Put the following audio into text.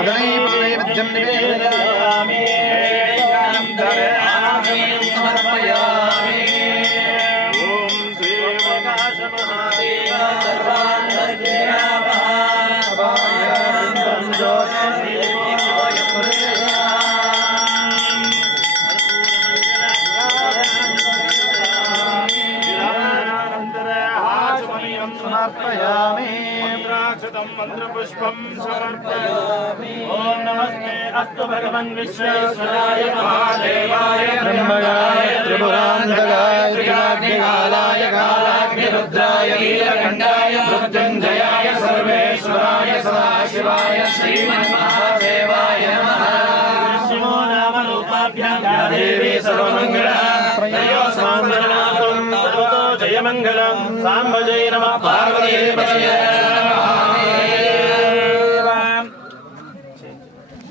कदलीफलनैवेद्यं निवेदयामि समर्पयामि। ॐ श्री प्रकाशमहादेव सर्वान्तस्तेनापहारं समर्पयामि। मंत्रपुष्पं समर्पयामि। ओम नमस्ते अस्तु भगवन् विश्वेश्वराय महादेवाय ब्रह्मगाय त्रिपुरान्तकाय त्रिकाग्निकालाय कालाग्निरुद्राय नीलकण्ठाय मृत्युञ्जयाय सर्वेश्वराय सदाशिवाय श्रीमन्महादेवाय नमः। शिवो नाम रूपाभ्यां या देवी सर्वमङ्गला जयमङ्गलम् साम्ब जय नमः पार्वतीपतये।